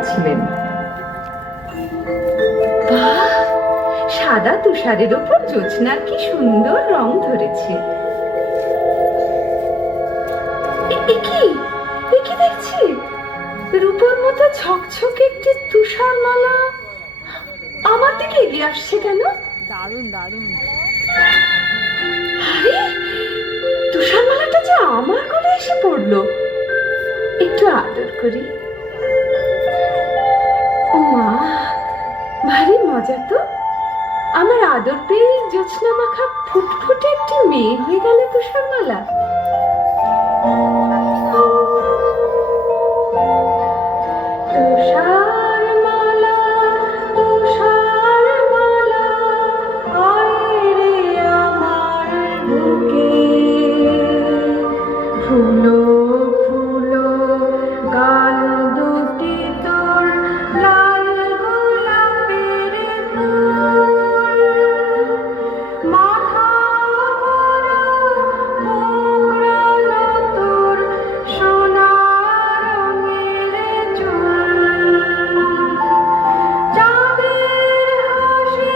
গিয়েছিলেন। বাহ, সাদা তুষারের ওপর জ্যোৎস্নার কি সুন্দর রং ধরেছে। কি দেখছি, রূপোর মতো ঝকঝকে একটি তুষার মালা আমার দিকে এগিয়ে আসছে কেন? দারুণ দারুণ। আরে, তুষার মালাটা যে আমার গলায় এসে পড়লো। একটু আদর করি। ও মা, ভারী মজা তো। আমার আদর পেয়ে জ্যোৎস্না মাখা ফুটফুটে একটি মেয়ে হয়ে গেল তুষার মালা। তুষার মালা, তুষার মালা, আয় রে আমার বুকে, ফুলো ফুলো গাল দুটি তোর লাল গোলাপের ফুল, মাথা ভরা মোগরানো তোর সোনা রঙের চুল, চাঁদের হাসি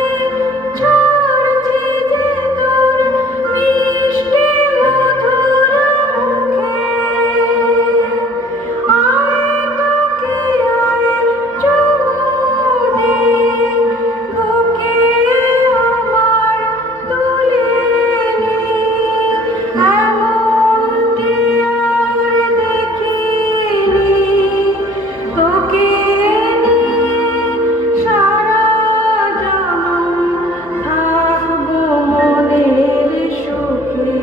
ঝরছে যে তোর মিষ্টি মধুর মুখে, আয় তোকে আয় চুমু দে, বুকে আমার তুলে নে, এমনটি আর দেখিনি, তোকে নিয়ে সারা জনম থাকবো মনের সুখে।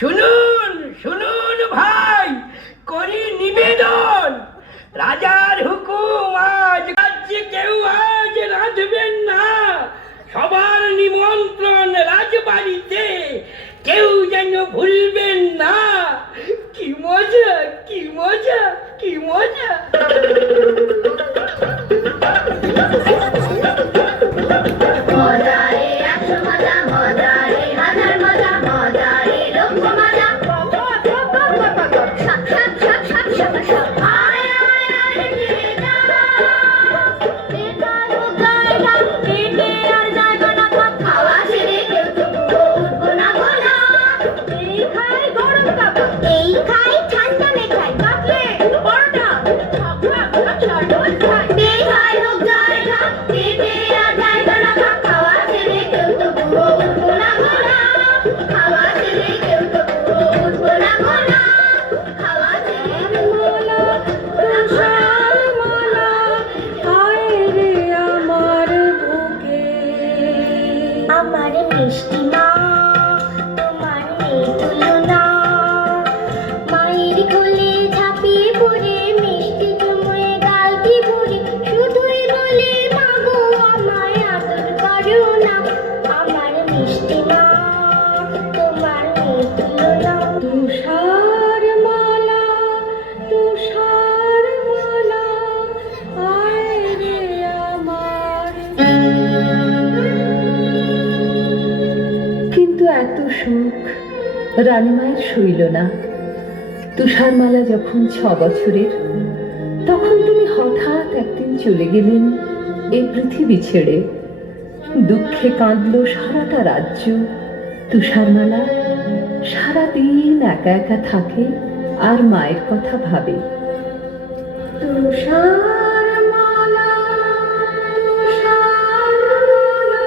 শুনুন শুনুন ভাই, করি নিবেদন, রাজার হুকুম, আজ রাজ্যে কেউ আজ রাঁধবেন না। সবার নিমন্ত্রণ রাজবাড়িতে, কেউ যেন ভুলবেন না। কি মজা, কি মজা, কি মজা। আমার মিষ্টি মা, তোমার নেই তুলনা, মায়ের কোলে ঝাঁপিয়ে পড়ে মিষ্টি চুমুয়ে গালটি ভরে শুধুই বলে মাগো আমায় আদর করো না। আমার মিষ্টি মা, তোমার নেই তুলনা। তুষার মালা, তুষার মালা, আয় রে আমার। কিন্তু এত সুখ রানীমায়ের সইল না। তুষারমালা যখন 6 বছরের, তখন তিনি হঠাৎ একদিন চলে গেলেন এই পৃথিবী ছেড়ে। দুঃখে কাঁদল সারাটা রাজ্য। তুষারমালা সারাদিন একা একা থাকে আর মায়ের কথা ভাবে। তুষারমালা, তুষারমালা,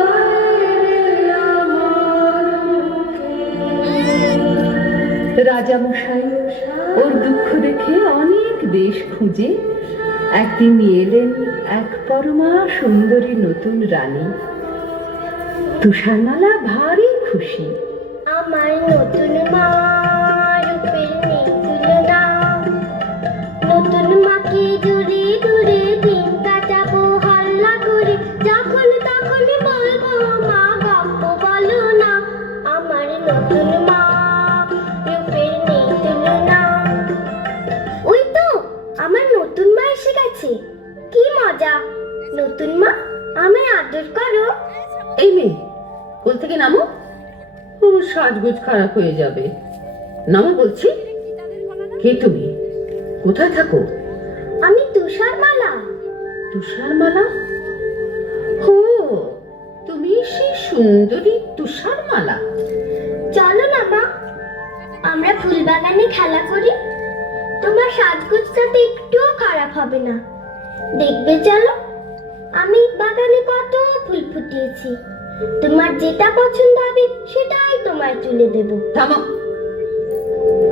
আয় রে আমার বুকে। রাজামশাই ওর দুঃখ দেখে অনেক দেশ খুঁজে একদিন নিয়ে এলেন এক পরমা সুন্দরী নতুন রানী। তুষারমালা ভারী খুশি। আমার নতুন মা, রূপের নেই তুলনা, নতুন মাকে জুড়ে জুড়ে দিন কাটাবো হাল্লা করে, যখন তখন বলবো মা গপ্প বলো না। আমার নতুন মা, রূপের নেই তুলনা। ওই তো আমার নতুন মা এসে গেছে, কি মজা। নতুন মা, আমায় আদর করো। এই মেয়ে, কোল থেকে নামো। ওর সাজগোজ খারাপ হয়ে যাবে। নামা বলছি। কে তুমি? কোথায় থাকো? আমি তুষারমালা। তুষারমালা? ও, তুমি সেই সুন্দরী তুষারমালা। চলো না মা, আমরা ফুলবাগানে খেলা করি। তোমার সাজগোজটাতে একটুও খারাপ হবে না, দেখবে। চলো, আমি বাগানে কত ফুল ফুটিয়েছি। তোমার যেটা পছন্দ হবে সেটাই তোমায় তুলে দেব। থামো,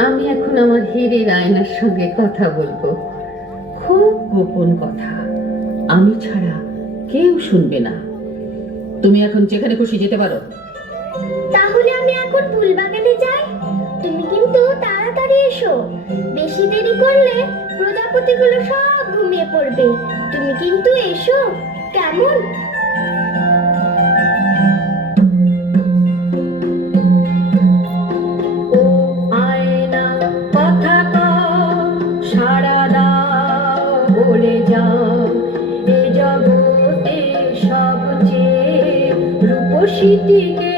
আমি এখন আমার হীরের আয়নার সঙ্গে কথা বলবো। খুব গোপন কথা, আমি ছাড়া কেউ শুনবে না। তুমি এখন যেখানে খুশি যেতে পারো। তাহলে আমি এখন ফুলবাগানে যাই। তুমি কিন্তু তাড়াতাড়ি এসো, বেশি দেরি করলে প্রজাপতিগুলো সব ঘুমিয়ে পড়বে। তুমি কিন্তু এসো, কেমন? ও আয়না কথা কও, সাড়া দাও, বলে যাও, এ জগতে সবচেয়ে রূপসীটিকে,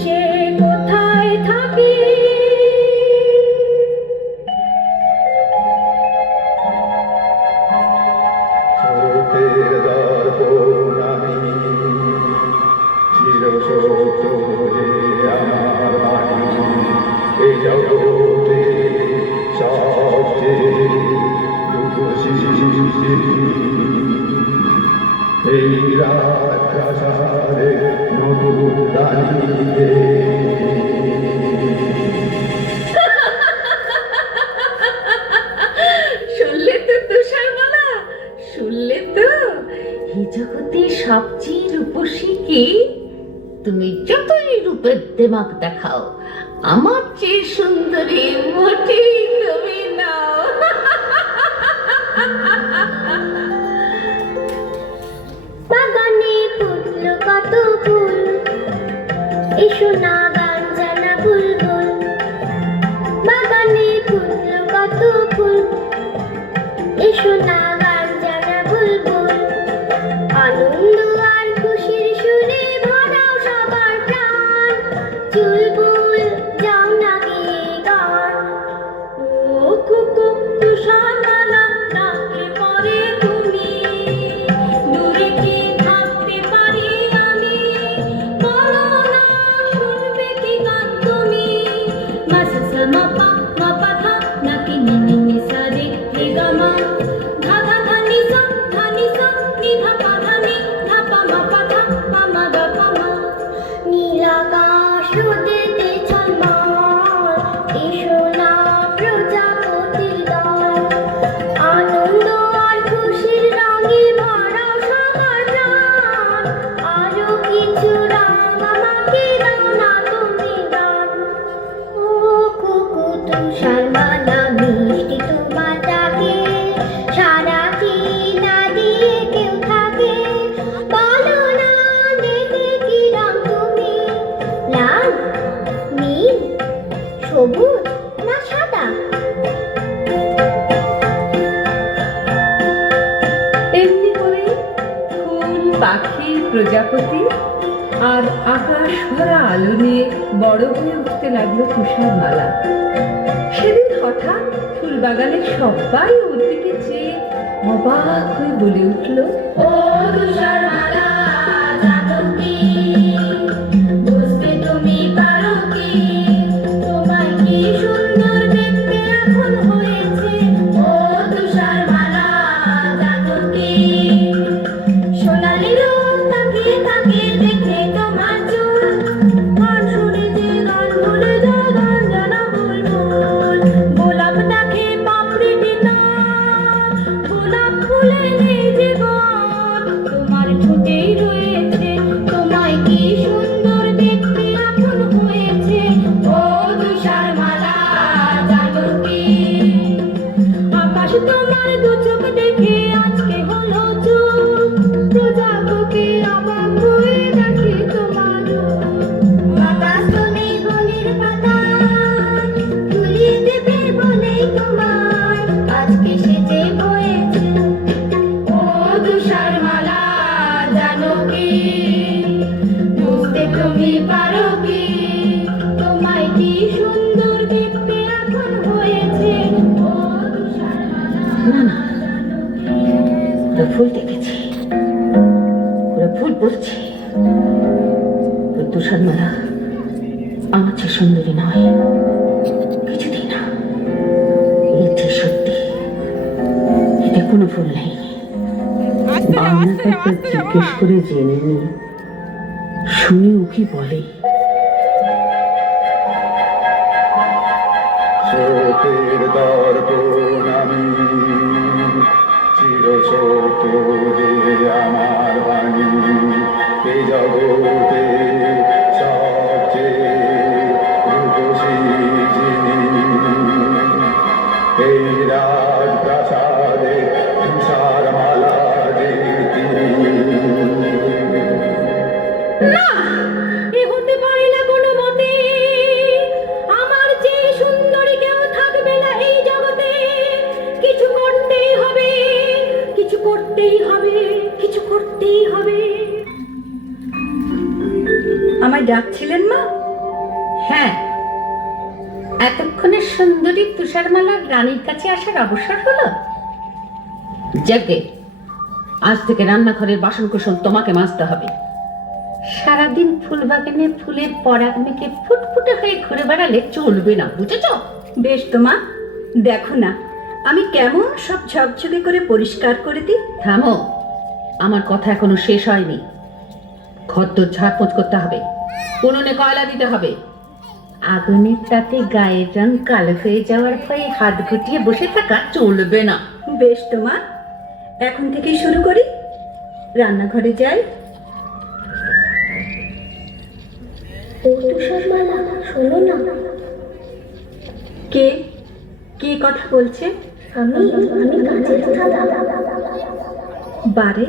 সে কোথায় থাকে? চোখের দর্পণ আমি, চিরসত্য বলে আমার বাণী, এ জগতে সবচেয়ে রূপসী এই রাজপ্রাসাদে নতুন রানীকে। শুনলে তো তুষারমালা, শুনলে তো? এই জগতে সবচেয়ে রূপসী কে? তুমি যতই রূপের দেমাক দেখাও, আমার চেয়ে সুন্দরী মোটেই তুমি নাও। বাগানে ফুটলো কত ফুল, এসো না গান জানা বুলবুল। বাগানে ফুটলো কত ফুল, এসো না গান জানা বুলবুল। আনন্দ আর খুশির সুরে ভরাও সবার প্রাণ, চুলবুল যাও না গেয়ে গান। ও কুকু তুষারমালা, ডাকলে পরে তুমি, দূরে কি থাকতে পারি আমি? বলো না, শুনবে কি গান তুমি? মা সা সা মা পা, মা পা ধা, নাকি নি নি নি সা রে রে গা মা, ধা ধা ধা নি সা, নি ধা পা ধা নি, ধা পা মা পা ধা, পা মা গা পা মা। নীলাকাশ রোদেতে ঝলমল, এসো না প্রজাপতির দল। আনন্দ আর খুশির রঙে ভরাও সবার প্রাণ, আরো কিছু রঙ আমাকে দাও না তুমি দান। ও কুকু তুষারমালা, মিষ্টি তোমার ডাকে, সারা কি না দিয়ে কেউ থাকে? বলো না, দেখে কি রং তুমি? লাল, নীল, সবুজ না সাদা? এমনি করে ফুল, পাখি, প্রজাপতি আর আকাশ ভরা আলো নিয়ে বড় হয়ে উঠতে লাগলো তুষারমালা। সেদিন হঠাৎ ফুলবাগানের সবাই ওর দিকে চেয়ে অবাক হয়ে বলে উঠল, ও তুষারমালা, জানো কি, বুঝতে তুমি পারো কি, তোমায় কি সুন্দর দেখতে এখন হয়েছে? ও তুষারমালা, জানো কি, সোনালি রোদ তাকিয়ে তাকিয়ে দেখে তোমার চুল, গান শুনে যে গান ভুলে যায় গান জানা বুলবুল। গোলাপ দেখে পাপড়িটি না, গোলাপ ফুলে নেই জীবন, তোমার ঠোঁটেই রয়েছে, তোমায় কি সুন্দর দেখতে এখন হয়েছে? ও তুষারমালা, জানো কি, আকাশ তোমার দু চোখ দেখে আজকে হলো চুপ, প্রজাপতি অবাক হয়ে দেখে তোমার রূপ। বাতাস তোলে বনের পাতা, তুলিয়ে দেবে বলেই তোমার আজকে সেজে হয়েছে। ও তুষারমালা, জানো কি, বুঝতে তুমি পারো কি, তুষারমালা আমার চেয়ে সুন্দরী নয়, কিছুতেই না। এ যে সত্যি, এতে কোনো ভুল নেই। আয়নাকে একবার জিজ্ঞেস করে জেনে নি, শুনে ও কি বলে। চোখের দর্পণ আমি, চির সত্য যে আমার বাণী, এ জগতে সবচেয়ে রূপসী যিনি, এই রাজপ্রাসাদে তুষার মালা যে তিনি। এ হতে পারে না কোনো মতে, আমার যে সুন্দরী কেউ থাকবে না এই জগতে। কিছু করতেই হবে, কিছু করতেই হবে, কিছু করতেই হবে। আমায় ডাকছিলেন মা? হ্যাঁ, এতক্ষণে সুন্দরী তুষারমালা রানীর কাছে আসার অবসর হলো। যাকে আজ থেকে রান্নাঘরের বাসন কুসন তোমাকে মাজতে হবে। সারাদিন ফুল বাগানে ফুলের পরাগ মেখে ফুটফুটে হয়ে ঘুরে বেড়ালে চলবে না, বুঝেছ? বেশ তো মা, দেখো না আমি কেমন সব ঝকঝকে করে পরিষ্কার করে দিই। থামো, আমার কথা এখনো শেষ হয়নি। ঘরদোর ঝাড়পোঁছ করতে হবে, উনুনে কয়লা দিতে হবে। আগুনের তাতে গায়ের রং কালো হয়ে যাওয়ার ভয়ে হাত গুটিয়ে বসে থাকা চলবে না। বেশ তো মা, এখন থেকেই শুরু করি। রান্নাঘরে যাই। ও তুষারমালা, শোনো না। কে কে কথা বলছে? আমি কাঁচের থালা। বারে,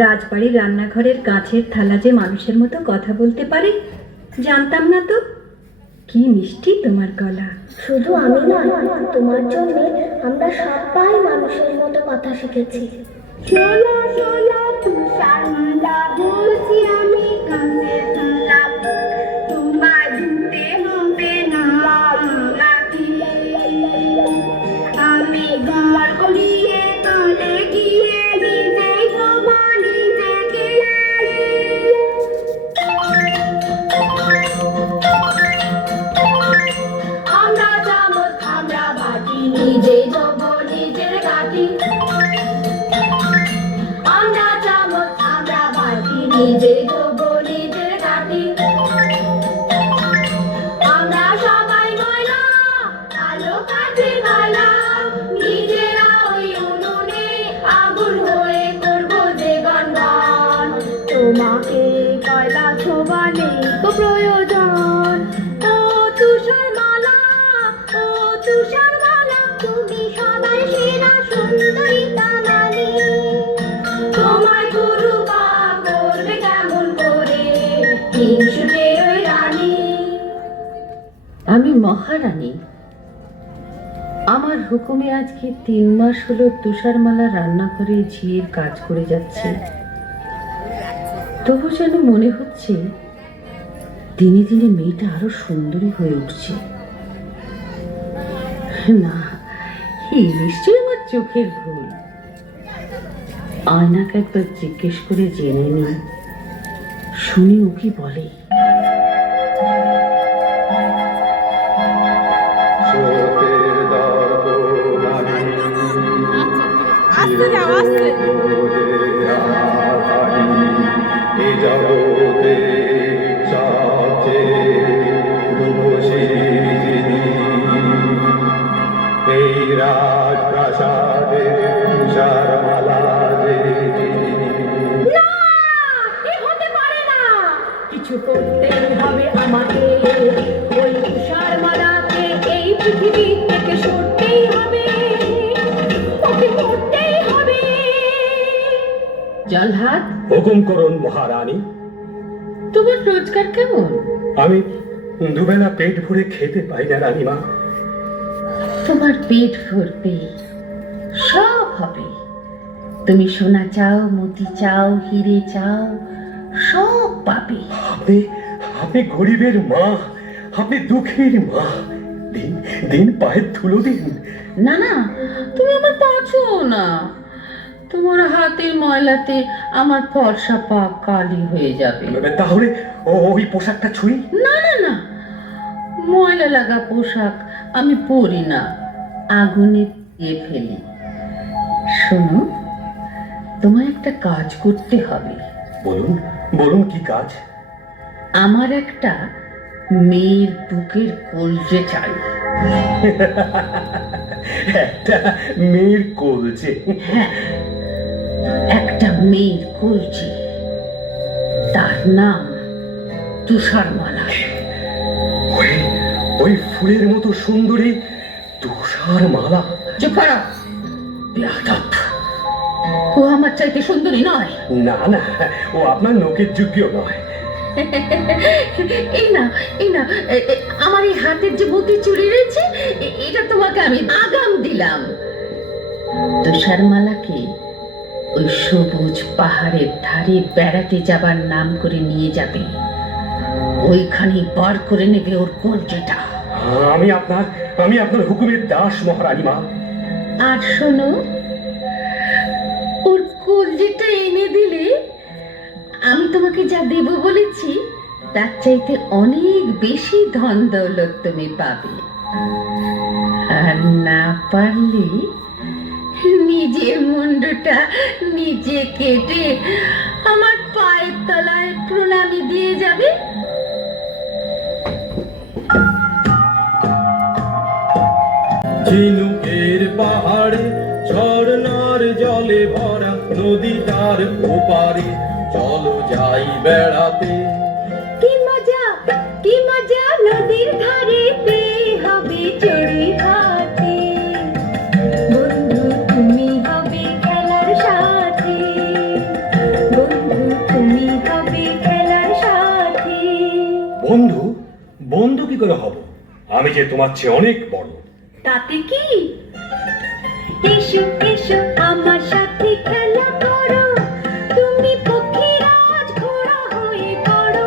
রাজবাড়ির রান্নাঘরের কাঁচের থালা যে মানুষের মতো কথা বলতে পারে জানতাম না তো। কি মিষ্টি তোমার গলা। শুধু আমি নয়, তোমার জন্য আমরা সবাই মানুষের মতো কথা শিখেছি। শোলা শোলা তুষারমালা বলছি আমি কাঁচের থালা, তোমার ধুতে হবে না নাকি। আমি ঘর গড়িয়ে তলে গিয়ে নিজেই তোমা নিজেকে। আমরা চামচ আমরা বাটি নিজে দেবো নিজের কাটি। আমরা চামচ আমরা বাটি নিজে দেবো নিজের কাটি। আমরা সবাই ময়লা আলো কাঠে গলা, নিজেরা ওই উনুনে আগুন হয়ে করবো যে গনগন। তোমাকে কয়লা ছোবা নেই তো প্রয়োজন। ও তুষারমালা, ও তুষারমালা, তুমি সবার সেরা সুন্দরী দালালি। তোমায় গুরু বা করবে কেমন করে হিংসুটে ওই রানী। আমি মহারানী। আমার হুকুমে আজকে 3 মাস হলো তুষারমালা রান্নাঘরে ঝিয়ের কাজ করে যাচ্ছে। তবু যেন মনে হচ্ছে দিনে দিনে মেয়েটা আরো সুন্দরী হয়ে উঠছে। না, এই নিশ্চয়ই আমার চোখের ভুল। আয়নাকে একবার জিজ্ঞেস করে জেনে নি, শুনি ও কি বলে। চোখের দর্পণ আমি, চির সত্য যে আমার বাণী, এ জগতে সবচেয়ে রূপসী যিনি, এই রাজপ্রাসাদে তুষার মালা যে তিনি। এ হতে পারে না। কিছু করতেই হবে আমাকে। ওই তুষারমালাকে এই পৃথিবী থেকে সরতেই হবে, ওকে করতেই হবে। জলহাত, হুকুম করুন মহারানী। তোমার রোজগার কেমন? আমি দুবেলা পেট ভরে খেতে পাই না রানীমা। তোমার পেট ভরবে, সব হবে। তুমি সোনা চাও, মতি চাও, হিরে চাও, সব পাবে। আপনি আপনি গরিবের মা, আপনি দুঃখীর মা। দিন দিন পায়ের ধুলো দিন। না না, তুমি আমার পা ছুঁয়ো না। তোমার হাতের ময়লাতে আমার ফর্সা পা কালি হয়ে যাবে। তাহলে ওই পোশাকটা ছুঁই? না না না, ময়লা লাগা পোশাক আমি পরি না, আগুনে দিয়ে ফেলি। শোনো, তোমায় একটা কাজ করতে হবে। বলুন বলুন, কি কাজ? আমার একটা মেয়ের বুকের কলজে চাই। একটা মেয়ের কলজে? হ্যাঁ, একটা মেয়ের কলজে, তার নাম তুষারমালা। ওই ওই ফুলের মতো সুন্দরী তুষারমালা? চুপ করো, বেয়াদব। ও আমার চাইতে সুন্দরী নয়। না না, ও আপনার নখের যোগ্য নয়। এই না, এই না, আমার এই হাতের যে মতি চুড়ি রয়েছে, এটা তোমাকে আমি আগাম দিলাম। তুষারমালাকে ওই সবুজ পাহাড়ের ধারে বেড়াতে যাবার নাম করে নিয়ে যাবে, ওইখানে বার করে নেবে ওর কলজেটা। আমি আপনার হুকুমের দাস মহারানী মা। আর শোনো, ওর কলজেটা এনে দিলে আমি তোমাকে যা দেব বলেছি তার চাইতে অনেক বেশি ধন দৌলত তুমি পাবে। আর না পারলে নিজের মুন্ডটা নিজে কেটে আমার পায়ের তলায় প্রণামী দিয়ে যাবে। ঝিনুকের পাহাড়ে ঝর্ণার জলে ভরা নদীটার ওপারে চলো যাই বেড়াতে। কি মজা নদীর ধারে হবে চড়ুই হাতে, বন্ধু তুমি হবে খেলার সাথে, বন্ধু তুমি হবে খেলার সাথে। বন্ধু? বন্ধু কি করে হব? আমি যে তোমার চেয়ে অনেক বড়। তাতে কি, এসো এসো আমার সাথে খেলা করো, তুমি পক্ষীরাজ ঘোড়া হয়ে পড়ো।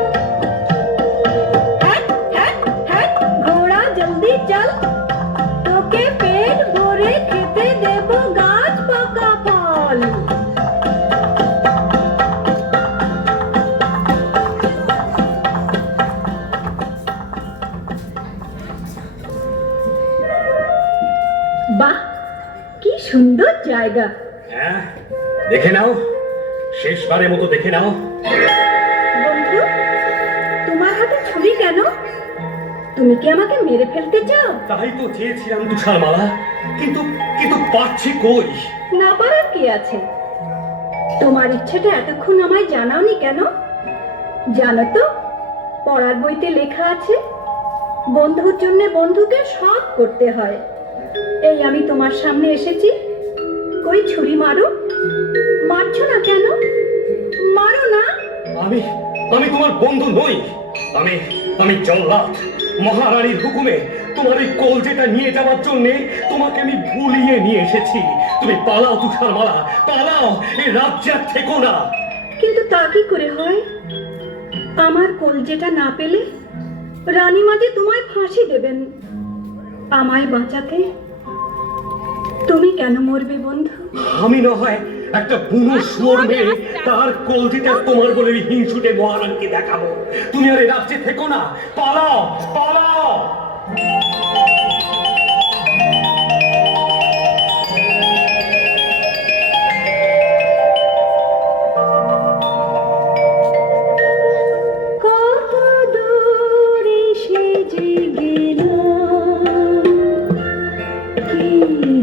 হ্যাট হ্যাট হ্যাট ঘোড়া জলদি চল, তোকে পেট ভরে খেতে দেব গাছ পাকা ফল। বাহ, কি সুন্দর জায়গা। হ্যাঁ, দেখে নাও, শেষবারের মতো দেখে নাও। বন্ধু, তোমার হাতে ছুরি কেন? তুমি কি আমাকে মেরে ফেলতে চাও? তাই তো চেয়েছিলাম তুষারমালা, কিন্তু কিন্তু পারছি কই। না পারার কি আছে? তোমার ইচ্ছেটা এতক্ষণ আমায় জানাওনি কেন? জানো তো, পড়ার বইতে লেখা আছে, বন্ধুর জন্য বন্ধুকে সব করতে হয়। এই আমি তোমার সামনে এসেছি, কই ছুরি মারো। মারছো না কেন? মারো না। আমি আমি তোমার বন্ধু নই। আমি জল্লাদ, মহারানীর হুকুমে তোমার ওই কলজেটা নিয়ে যাওয়ার জন্য তোমাকে আমি ভুলিয়ে নিয়ে এসেছি। তুমি পালাও তুষারমালা, পালাও, এই রাজ্যে আর থেকো না। কিন্তু তা কি করে হয়? আমার কলজেটা না পেলে রানীমা যে তোমায় ফাঁসি দেবেন। আমায় বাঁচাতে তুমি কেন মরবে বন্ধু? আমি না হয় একটা বুনো শুয়োর মেয়ে, তার কলজিটা তোমার বলে ওই হিংসুটে মহারানীকে দেখাবো। তুমি আর এই রাজ্যে থেকো না, পালাও পালাও। কত দূরে সে যে গেলাম, কি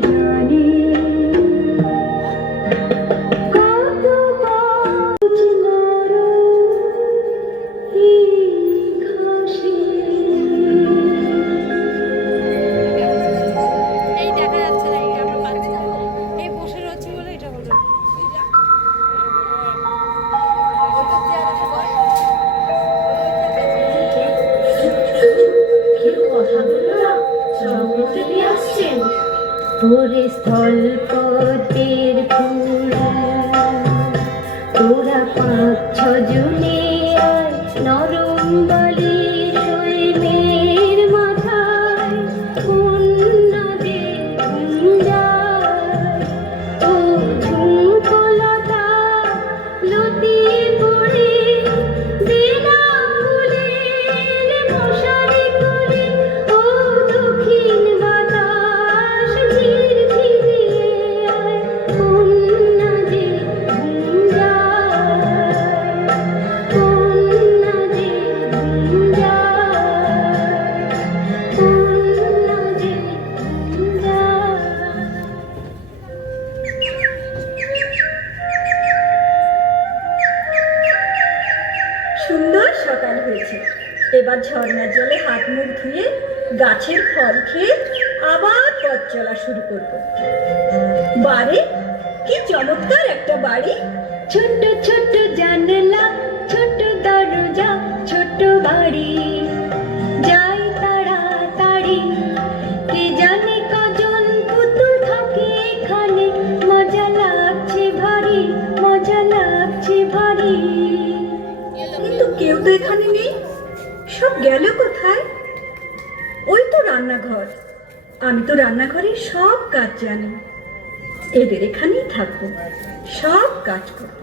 জানি কত বুঝলাম এই ঘাসে। এই দেখা যাচ্ছে না, এই আমরা পাচ্ছি না, এই বসে রয়েছে বলে এটা হলো। তোরে স্থলপথের ফুল, তোরা 5-6 জনে আয় নরম বালির ওই মেয়ের মাথায় কন্যাদের কুঞ্জায়। ও ঝুমকলতা লতিয়ে পড়ে দে না এবার ঝর্ণার জলে হাত মুখ ধুয়ে গাছের ফল খেয়ে আবার পথ চলা শুরু করব। বাড়ি কি চমৎকার একটা বাড়ি! ছোট্ট ছোট্ট জানলা, ছোট্ট দরজা, ছোট্ট বাড়ি, যাই তাড়াতাড়ি। কে জানে কজন পুতুল থাকে এখানে, মজা লাগছে ভারী, মজা লাগছে ভারী। কিন্তু কেউ তো এখানে নেই, সব গেল কোথায়? ওই তো রান্নাঘর, আমি তো রান্নাঘরের সব কাজ জানি। এদের এখানেই থাকবো, সব কাজ করবো।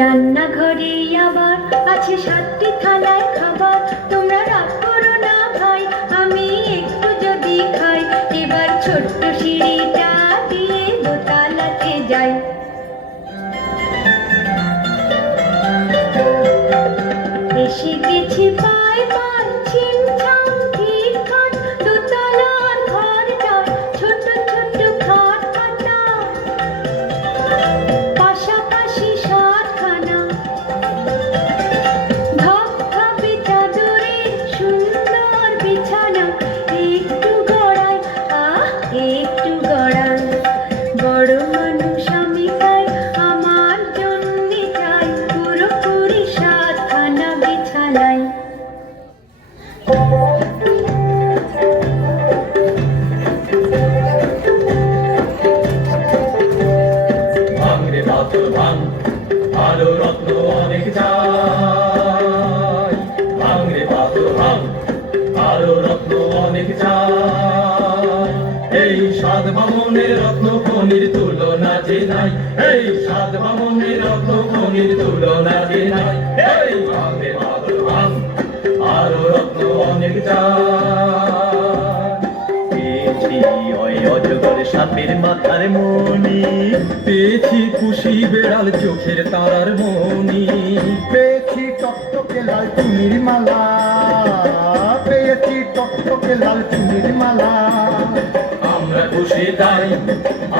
রান্নাঘরে আবার আছে 7টি থালায় খাবার, তোমরা রাগ করো না ভাই, আমি একটু যদি খাই। এবার ছোট্ট সিঁড়িটা দিয়ে দোতলাতে যাই। এসে গেছি পায় পায়, ছিমছাম ঠিকঠাক, দোতলার ঘরটা ছোট ছোট খাট খাটা, পাশাপাশি 7খানা ধপধপে চাদরের সুন্দর বিছানা। একটু গড়াই, একটু গড়াই, বড় মানুষ আমি তাই আমার জন্যে চাই পুরোপুরি 7খানা বিছানায়। ভাঙ রে পাথর ভাঙ, আরো রত্ন অনেক চাই। ভাঙ রে পাথর ভাঙ, আরো রত্ন অনেক চাই। এই 7 বামনের রত্ন খনির তুলনা যে নাই, এই 7 বামনের রত্ন খনির তুলনা যে নাই। এই ভাঙ রে পাথর ভাঙ, আরো রত্ন অনেক চাই। পেয়েছি ওই অজগর সাপের মাথার মণি, পেয়েছি পুষি বেড়াল চোখের তারার মণি, পেয়েছি টকটকে লাল চুনির মালা, পেয়েছি টকটকে লাল চুনির মালা। আমরা খুশি তাই,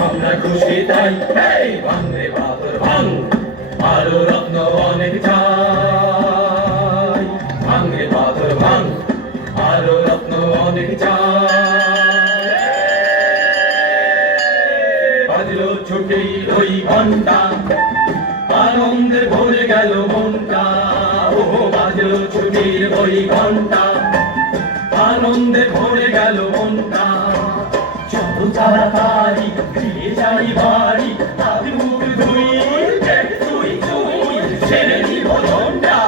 আমরা খুশি তাই। এই ভাঙ রে পাথর ভাঙ, আরো রত্ন অনেক চাই। ভাঙ রে পাথর ভাঙ, আরো রত্ন অনেক চাই। বাজলো ছুটি ওই ঘন্টা, আনন্দে ভরে গেল মনটা। ও বাজলো ছুটির ওই ঘন্টা, আনন্দে ভরে গেল মনটা। চলো তাড়াতাড়ি ফিরে যাই বাড়ি, হাত মুখ ধুই, তুই তুই ছেড়ে দিব ঘন্টা।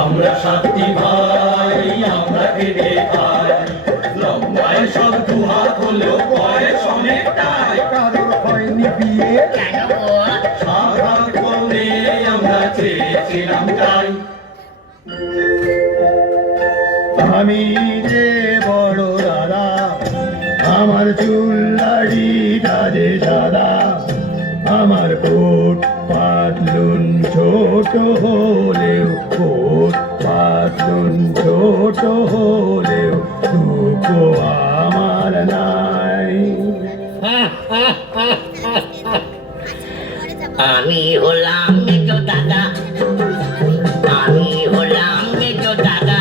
আমরা 7টি ভাই, আমরা খেতে খাই, লম্বায় সব 2 হাত হলেও বয়স অনেকটাই। কারোর হয়নি বিয়ে, সাধারণ করলে আমরা চেয়েছিলাম তাই। আমি যে বড় দাদা, আমার চুল দাড়ি কাজে সাদা, আমার কোট পাতলুন ছোট হলেও, কোট পাতলুন ছোট হলেও দুঃখ আমার নাই। আমি হলাম মেজো দাদা, আমি হলাম মেজো দাদা।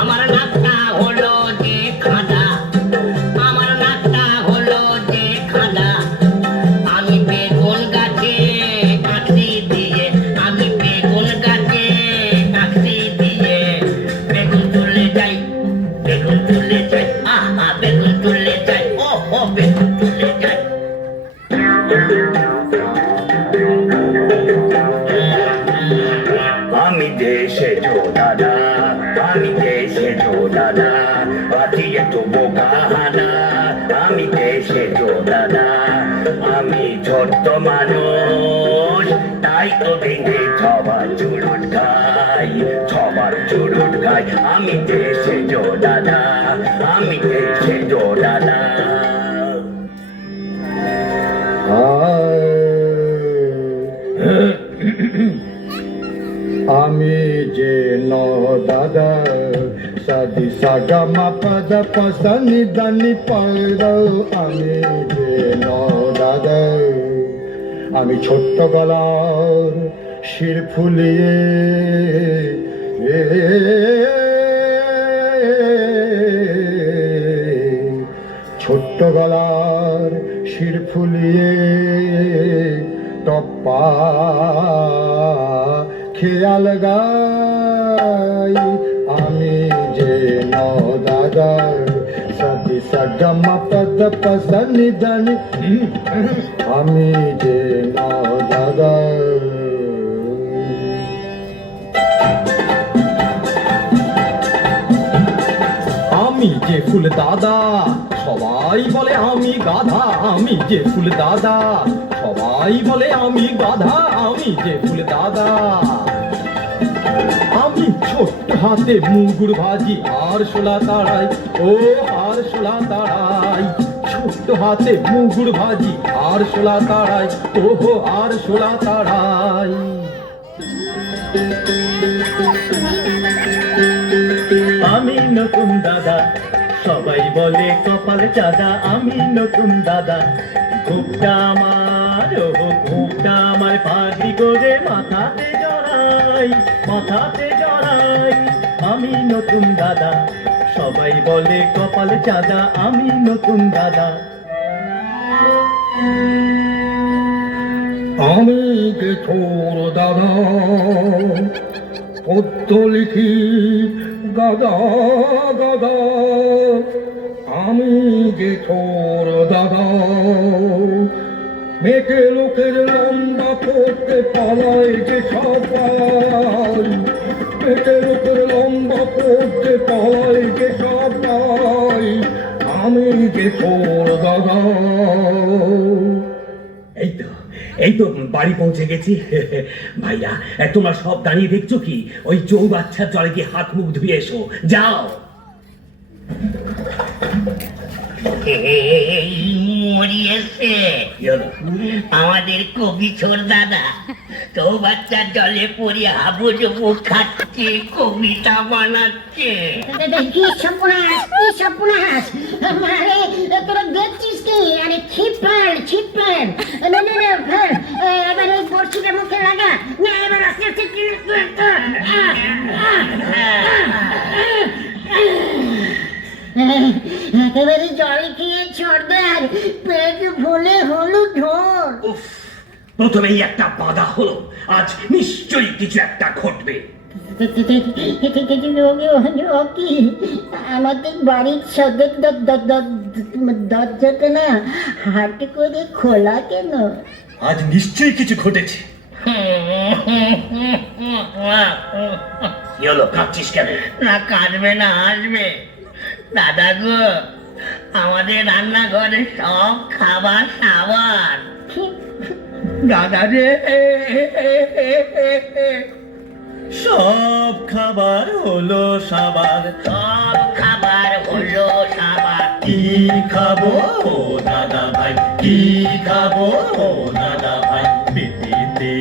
আমার নাকটা হলো যে খাঁদা, আমার নাকটা হলো যে খাঁদা। আমি বেগুন গাছে কাঠি দিয়ে, আমি বেগুন গাছে কাঠি দিয়ে বেগুন তুলে যাই, বেগুন তুলে যাই, বেগুন তুলে যাই, ও বেগুন তুলে যাই। আমি দেশে জো দাদা, আমি দেশে জো দাদা, আছি একটু বোকা হানা। আমি দেশে জো দাদা, আমি ছোট্ট মানুষ, তাই তো দিনে সবার চুরুট খাই, সবার চুরুট খাই। আমি দেশে জো দাদা, আমি দেশে জো দাদা। আমি যে ন দাদা, সাদি সাগা মা পদ পসনি দানি পদ, আমি যে ন দাদা আমি ছোট্ট গলার শির ফুলিয়ে ছোট্ট গলার শির ফুলিয়ে টপ্পা খেয়াল গাই আমি যে ন দাদার সদি সগম পদ পসনি ধনি আমি যে ন দাদার আমি যে ফুল দাদা সবাই বলে আমি গাধা, আমি যে ফুল দাদা সবাই বলে আমি গাধা, আমি যে ফুল দাদা। আমি ছোট্ট হাতে মুগুর ভাজি আর শোলা তাড়াই, ও আর শোলা তাড়াই, ছোট্ট হাতে মুগুর ভাজি আর শোলা তাড়াই, ওহো আর শোলা তাড়াই। আমি নতুন দাদা সবাই বলে কপাল চাঁদা, আমি নতুন দাদা ঘুমটা আমার, ও ঘুমটা আমার পাগড়ি করে মাথাতে জড়াই, মাথাতে জড়াই। আমি নতুন দাদা সবাই বলে কপাল চাঁদা, আমি নতুন দাদা। আমি যে ছোর দাদা পদ্য লিখি গাদা গাদা, আমি যে ছোর দাদা মেটে লোকের লম্বা করতে পালাই যে সবাই, মেটে লোকের লম্বা করতে পালাই যে সবাই, আমি যে ছোর দাদা। এই তো বাড়ি পৌঁছে গেছি। ভাইয়া তোমরা সব দাঁড়িয়ে দেখছো কি? ওই চৌবাচ্চার জলে গিয়ে হাত মুখ ধুয়ে এসো, যাও। মরিয়েছে আমাদের কবি ছোর দাদা, তো বাচ্চার জলে পড়ে হাবুডুবু খাচ্ছে, কবিতা বানাচ্ছে। কি সর্বনাশ, কি সর্বনাশ! আরে তোরা দেখছিস কি? আরে ছিপান ছিপান, না না না, এবার ওই বড়শিটা মুখে লাগা না, এবার আস্তে আস্তে একেবারে জল খেয়ে ছোটদার পেট ভুলে হলো ঢোর। উফ, প্রথমেই একটা বাধা হলো, আজ নিশ্চয়ই কিছু একটা ঘটবে। আমাদের বাড়ির সদর দরজাটা না হাট করে খোলা কেন? আজ নিশ্চয়ই কিছু ঘটেছে। কি হলো, কাঁদছিস কেন? না কাঁদবে না, আসবে। দাদা গো, আমাদের রান্নাঘরে সব খাবার সাবার। দাদা রে, সব খাবার হলো সাবার, সব খাবার হলো সাবার। কি খাবো ও দাদা ভাই, কি খাবো ও দাদা ভাই, পেটেতে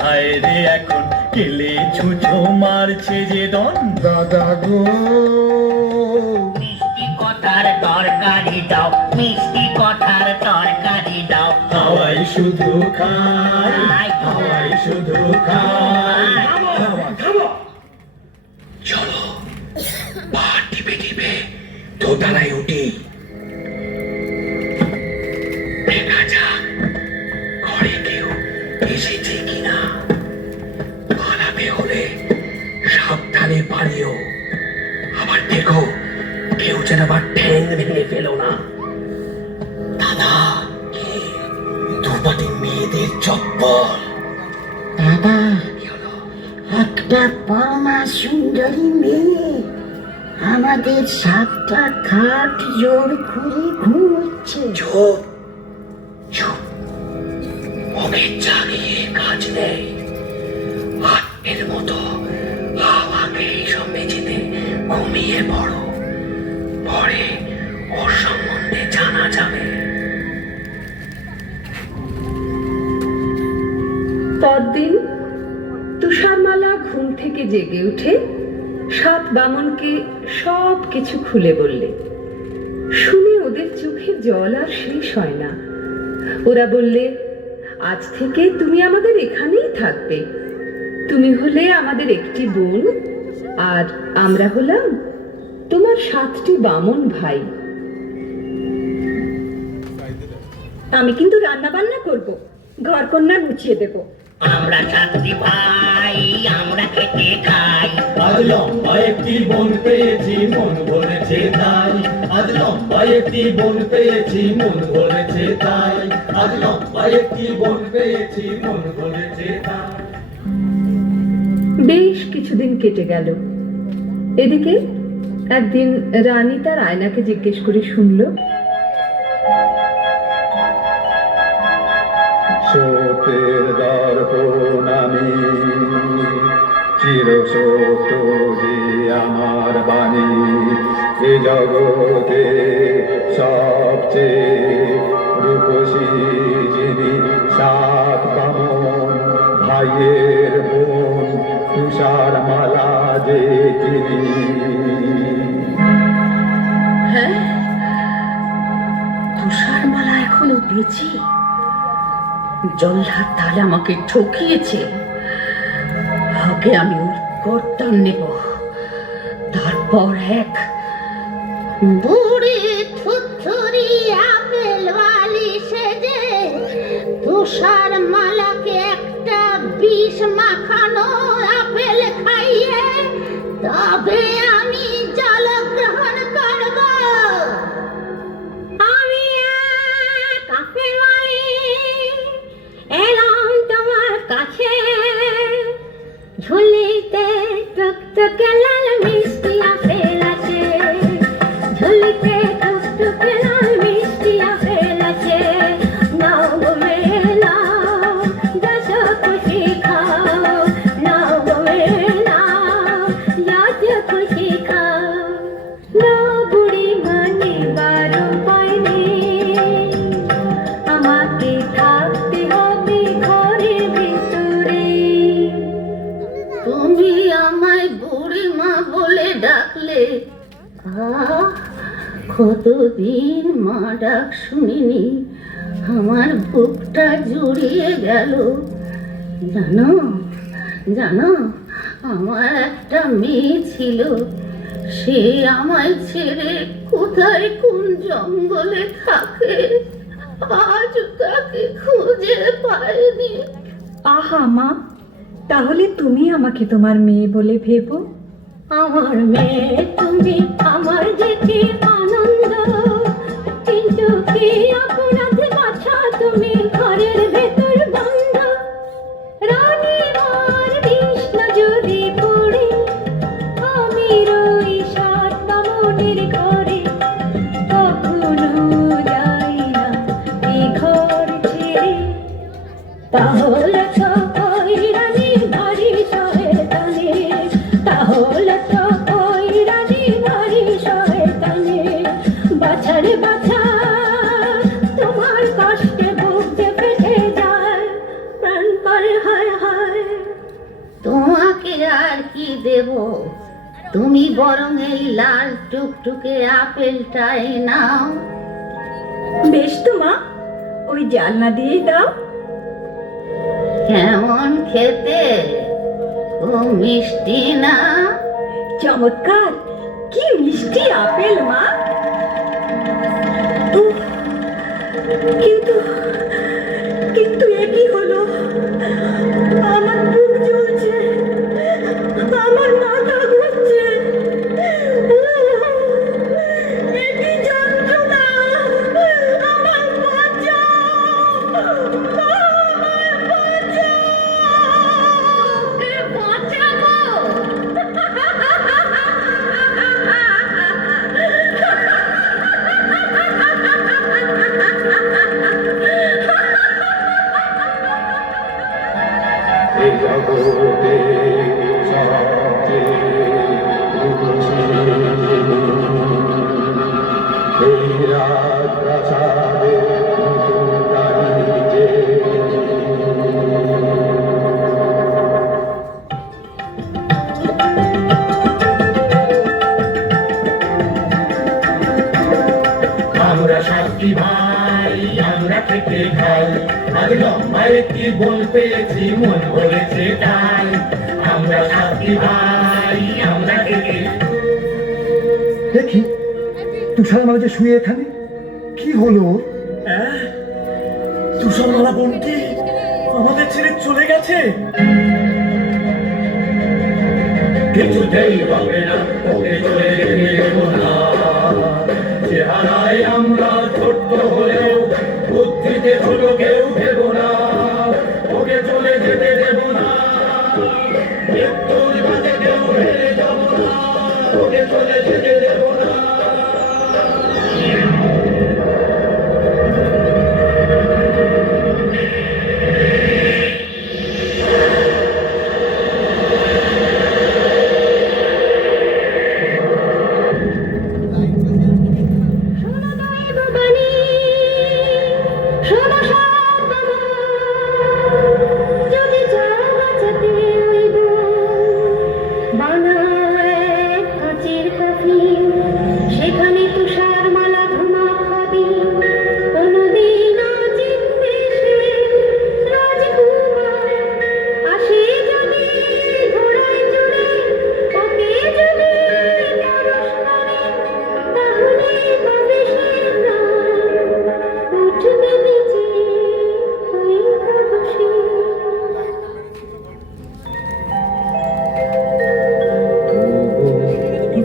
হায় রে এখন কেলে ছুঁচো মারছে যে ডন। দাদা গো মিষ্টি কটার তরকারি দাও, মিষ্টি কটার তরকারি দাও। হাওয়াই শুধু খাই, হাওয়াই শুধু খাই। চলো পা টিপে টিপে দোতলায় উঠি, দেখা যাক ঘরে কেউ এসেছে কিনা। পালাবে হলে সাবধানে পালিও, আবার দেখো কেউ যেন আবার ঠ্যাং ভেঙে ফেলো না। দাদা, দুপাটি মেয়েদের চপ্পল। দাদা, কি হলো? একটা পরমা সুন্দরী মেয়ে আমাদের 7টা খাট জোর করে ঘুমোচ্ছে। চুপ চুপ, ওকে জাগিয়ে কাজ নেই। এর মতো হাওয়াকে এইসব মেঝেতে ঘুমিয়ে পড়ো, পরে ওর সম্বন্ধে জানা যাবে। পরদিন তুষারমালা ঘুম থেকে জেগে উঠে 7 বামনকে সব কিছু খুলে বললে। শুনে ওদের চোখে জল আর শেষ হয় না। ওরা বললে, আজ থেকে তুমি আমাদের এখানেই থাকবে। তুমি হলে আমাদের একটি বোন, আর আমরা হলাম তোমার 7টি বামন ভাই। আমি কিন্তু রান্না বান্না করব, ঘর কন্যা গুছিয়ে দেব। আমরা 7টি ভাই, আমরা খেতে খাই। আজ লম্বা একটি বোন পেয়েছি, মন ভরেছে তাই। আজ লম্বা একটি বোন পেয়েছি, মন ভরেছে তাই। আজ লম্বা একটি বোন পেয়েছি, মন ভরেছে তাই। বেশ কিছুদিন কেটে গেল। এদিকে একদিন রানী তার আয়নাকে জিজ্ঞেস করে শুনল, সত্যের দর্পণ আমি, চির সত্য যে আমার বাণী, এ জগতে সবচেয়ে রূপসী যিনি, 7 বামন ভাইয়ের বোন, তুষার মালা যে তিনি। হ্যাঁ, তুষারমালা এখনো বেঁচে? জল্লাদ তাহলে আমাকে ঠকিয়েছে। আগে আমি ওর গর্দান নেব, তারপর এক বুড়ি থুথুরি আপেল বালি সেজে তুষার মালাকে একটা বিষ মাখানো আপেল খাইয়ে তবে আমি জল গ্রহণ করব। আমি এক আপেল বালি এলাম তোমার কাছে, ঝুলিতে টুকটুকে লাল মিষ্টি আপেল আছে, ঝুলিতে টুকটুকে লাল মিষ্টি আপেল আছে। নাও গো মেয়ে নাও, যত খুশি খাও। নাও গো মেয়ে নাও, যত খুশি খাও। না বুড়ি মানে বারো পায়নি, আমাকে থাকতে হবে ঘরের ভিতরে। তুমি আমায় বুড়ি মা বলে ডাকলে, কতদিন মা ডাক শুনিনি, আমার বুকটা জুড়িয়ে গেল। জানো জানো, আমার একটা মেয়ে ছিল, সে আমায় ছেড়ে কোথায় কোন জঙ্গলে থাকে, আজ তাকে খুঁজে পাইনি। আহা মা, তাহলে তুমি আমাকে তোমার মেয়ে বলে ভেবো। আমার মেয়ে তুমি, আমার যে কি আনন্দ, কিন্তু কি অপরাধ বাছা তুমি ঘরের ভেতর বন্ধ। রানী মার কৃষ্ণ যদি পড়ে আমি রই 7 বামনের ঘরে, কখনো যাই না এ ঘর ছেড়ে। তাহলে তো ওই রানীর ভারী শয়তানে, তাহলে তো ওই রানীর ভারী শয়তানে। বাছারে বাছা, তোমার কষ্টে বুক যে ফেটে যায়, প্রাণ করে হায় হায়। তোমাকে আর কি দেব, তুমি বরং এই লাল টুকটুকে আপেলটাই নাও। বেশ তো মা, ওই জালনা দিয়েই দাও। কেমন খেতে, খুব মিষ্টি না? চমৎকার, কি মিষ্টি আপেল মা। উফ, কিন্তু কিন্তু এ কি হলো, আমার বুক জ্বলছে, আমার মাথা ঘুরছে। এ কি যন্ত্রণা, আমার বাঁচাও, আমায় বাঁচাও। ওকে বাঁচাবো? এ জগতে সবচেয়ে রূপসী যিনি, এই রাজপ্রাসাদে নতুন রানী যে আমরা 7টি ভাই, আমরা খেতে খাই। আজ লম্বায় কি বল পেয়েছি মন বলেছে তাই আমরা সাথী ভাই আমরা থেকে দেখি তুষারমালা যে শুয়ে এখানে কি হলো ওর? তুষারমালা বোনটি আমাদের ছেড়ে চলে গেছে। কিছুতেই হবে না ওকে চলে যেতে দেব না চেহারায় আমরা ছোট্ট হলেও বুদ্ধিতে ছোট কেউ দেব না ওকে চলে যেতে দেব না মৃত্যুর মাঝে কেউ হেরে যাব না ওকে চলে যেতে দেব না শোনো দৈব বাণী, শোনো সব আমার, যদি চাও বাঁচাতে ওই বানাও এক কাঁচের কফিন, সেখানে তুষারমালা ঘুমাবি, কোনোদিনও চিনবে সে রাজকুমার, আসে যদি ঘোড়ায় চড়ে, ওকে যদি পরশ করে, তাহলে পাবে সে প্রাণ, উঠবে বেঁচে ওই আকাশে।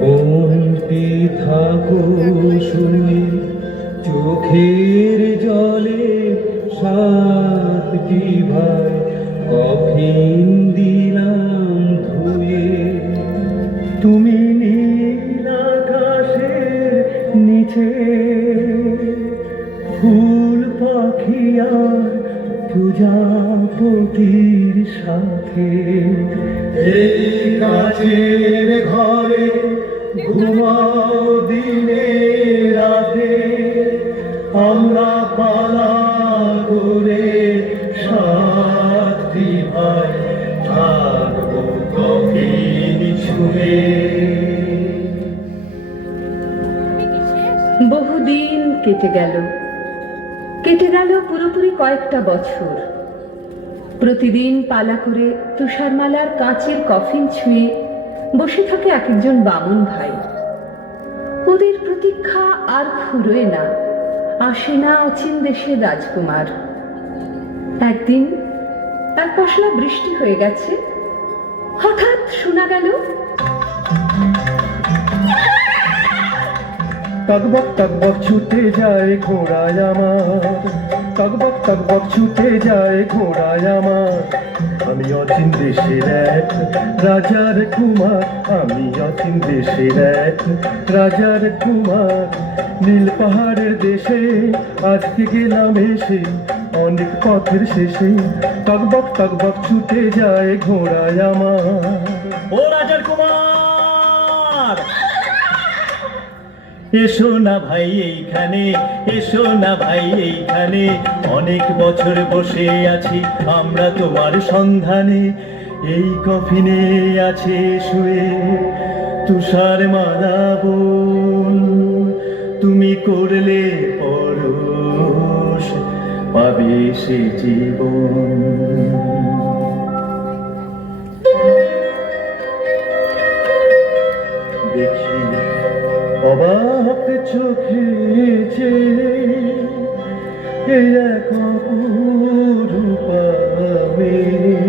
বন্দি থাকো শুয়ে চোখের জলে সাতটি ভাই কফিন দিলাম ধুয়ে তুমি নীল আকাশের নিচে ফুল পাখি আর প্রজাপতির সাথে এই কাছের ঘরে ঘুমাও দিনে রাতে আমরা পালা করে সাথী ভাই থাকবো কফিন ছুঁয়ে। বহুদিন কেটে গেল পুরোপুরি কয়েকটা বছর। প্রতিদিন পালা করে তুষারমালার কাঁচের কফিন ছুঁয়ে বসে থাকে এক একজন বামুন ভাই। ওদের প্রতীক্ষা আর ফুরোয় না, আসে না অচিন দেশের রাজকুমার। একদিন এক পশলা বৃষ্টি হয়ে গেছে, হঠাৎ শোনা গেল টকবক ছুটে যায় ঘোড়ায় আমার, টকবক ছুটে যায় ঘোড়ায় আমার। আমি অচিন দেশের এক রাজার কুমার, আমি অচিন দেশের এক রাজার কুমার। নীল পাহাড়ের দেশে আজকে গেলাম এসে, অনেক পথের শেষে টকবক ছুটে যায় ঘোড়ায় আমার। ও রাজার কুমার, এসো না ভাই এইখানে, এসো না ভাই এইখানে। অনেক বছর বসে আছি আমরা তোমার সন্ধানে। এই কফিনে আছে শুয়ে তুষারমালা বোন, তুমি করলে পরশ পাবে সে জীবন। দেখি অবাক চোখে যে এই এক অপরূপা মেয়ে।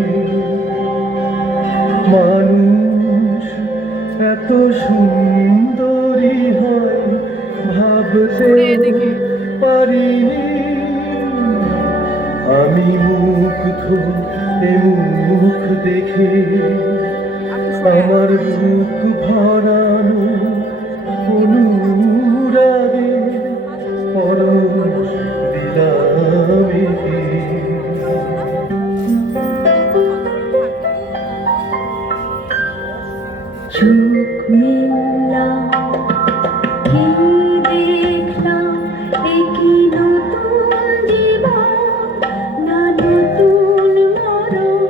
মানুষ এত সুন্দরী হয় ভাবতে পারিনি। আমি মুগ্ধ এ মুখ দেখে, আমার বুক ভরানো অনুরাগে পরশ দিলাম একে। চোখ মেললাম, কি দেখলাম, এ কি নতুন জীবন, না নতুন মরণ।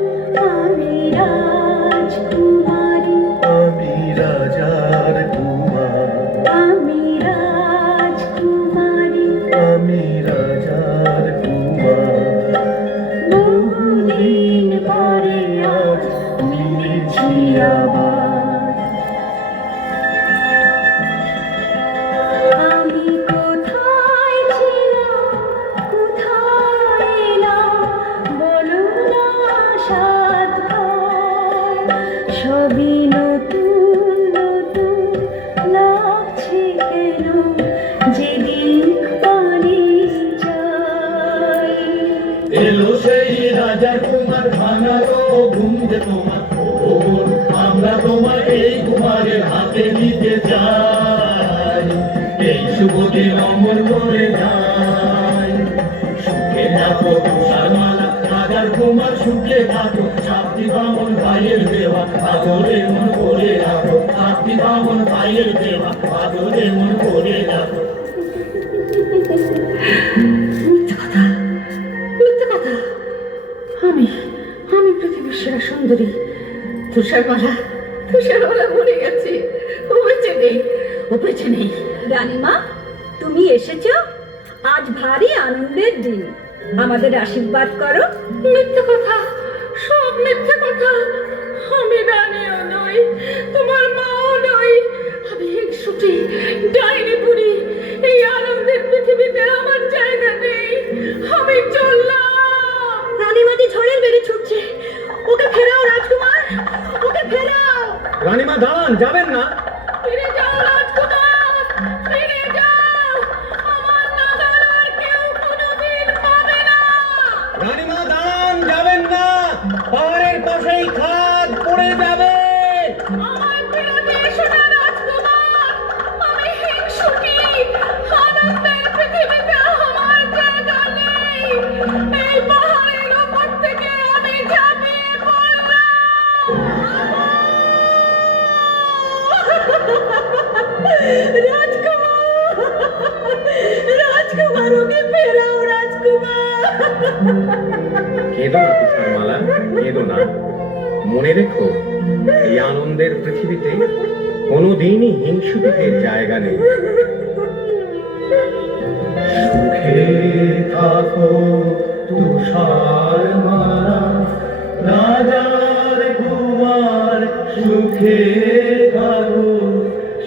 আমি রাজকুমারী, আমি রাজার কুমার, আমি এলো সেই রাজার কুমার ভাঙালো ঘুম যে তোমার ভোর। আমরা তোমার এই কুমারের হাতে নিতে চাই, এই শুভ দিন অমর করে যাই। সুখে থাকো তুষারমালা রাজার কুমার সুখে থাকো, সাপ্তি বামন ভাইয়ের দেওয়া আদরে মন করে রাখো, সাপ্তি বামন ভাইয়ের দেওয়া আদরে মন করে রাখো। মিথ্যে কথা, মিথ্যে কথা। আমি আমি পৃথিবীর সেরা সুন্দরী। তুষারমালা, তুষারমালা মরে গেছে, ও বেঁচে নেই, ও বেঁচে নেই। রানীমা, তুমি এসেছো, আজ ভারী আনন্দের দিন, আমাদের আশীর্বাদ করো। মিথ্যে কথা, সব মিথ্যে কথা। আমি রানীও নই, তোমার মাও নই, আমি হিংসুটি, ডাইনি বুড়ি। এই আনন্দের পৃথিবীতে আমার জায়গা নেই, আমি চললাম। রানীমাটি ঝড়ের বেড়ে ছুটছে, ওকে ফেরাও রাজকুমার, ওকে ফেরাও। রানীমা দাঁড়ান, যাবেন না। ফিরে যাও রাজকুমার, ফিরে যাও। আমার নাগাল আর কেউ কোনোদিন পাবে না। রানীমা দাঁড়ান, যাবেন না, পাহাড়ের পাশেই খাদ পড়ে যাবে। আমায় ফেরাতে এসো না রাজকুমার, আমি হিংসুটি, আনন্দের পৃথিবীতে আমার জায়গা নেই। এই পাহাড়ের ওপর থেকে আমি ঝাঁপিয়ে পড়লাম। রাজকুমার, রাজকুমার, ওকে ফেরাও রাজকুমার। কেঁদো না তুষারমালা, কেঁদো না। মনে রেখো, এই আনন্দের পৃথিবীতে কোনোদিনই হিংসুটিদের জায়গা নেই। সুখে থাকো তুষারমালা রাজার কুমার, সুখে থাকো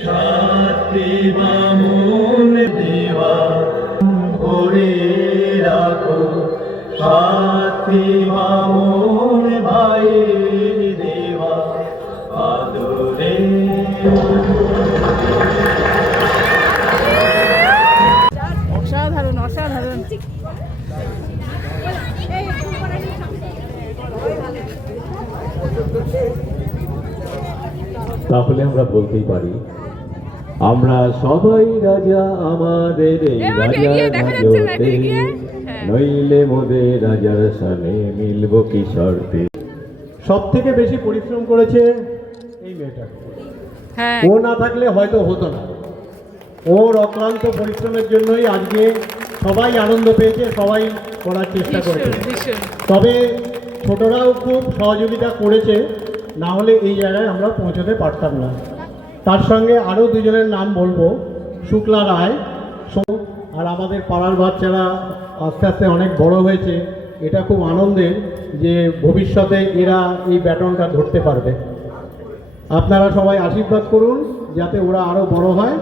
সাথী বামন দেওয়া ভরে রাখো, সাথী বামন ভাইয়ের দেওয়া আদরে। অসাধারণ, অসাধারণ। তাহলে আমরা বলতেই পারি, আমরা সবাই রাজা আমাদের এই রাজা নইলে মোদের রাজার সানে মিলব কি শর্তে। সব থেকে বেশি পরিশ্রম করেছে এই মেয়েটা, হ্যাঁ, ও না থাকলে হয়তো হতো না। ওর অক্লান্ত পরিশ্রমের জন্যই আজকে সবাই আনন্দ পেয়েছে, সবাই করার চেষ্টা করেছে। ভীষণ। তবে ছোটরাও খুব সহযোগিতা করেছে, না হলে এই জায়গায় আমরা পৌঁছতে পারতাম না। তার সঙ্গে আরও দুজনের নাম বলবো, শুক্লা রায় আর আমাদের পাড়ার বাচ্চারা আস্তে আস্তে অনেক বড় হয়েছে। এটা খুব আনন্দের যে ভবিষ্যতে এরা এই ব্যাটনটা ধরতে পারবে। আপনারা সবাই আশীর্বাদ করুন যাতে ওরা আরও বড় হয়